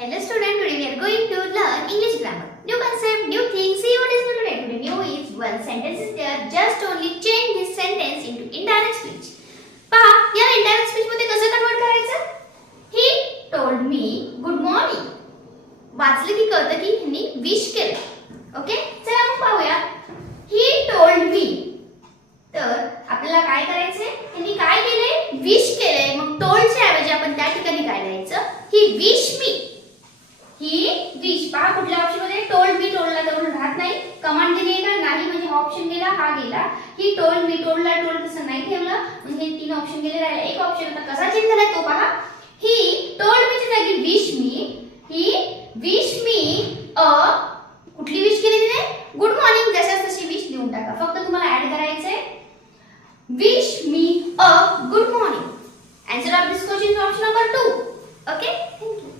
Hello student, today we are going to learn English grammar. New concept, new thing. See what is new today. Today new is one sentence is there. Just only change this sentence into indirect speech. पहा, या indirect speech मध्ये कसं convert करायचं? He told me good morning. वाचलं की कळतं की ह्यांनी विश केलं. ओके? चला मग पाहूया. He told me. तर आपल्याला काय करायचंय? ह्यांनी काय केले? विश केले. मग told च्या ऐवजी आपण त्या ठिकाणी काय लिहायचं? He wish me. He wish पहा कुठल्या ऑप्शन मध्ये टोल्ड मी टोल्डला करून राहत नाही कमांड दिली आहे का नाही म्हणजे हा ऑप्शन गेला हा गेला ही टोल्ड मी टोल्डला टोल्ड तसं नाही ठेवलं म्हणजे तीन ऑप्शन गेले राहिले एक ऑप्शन आता कसा चेंज झाला तो पहा ही टोल्ड मी च्या जागी विश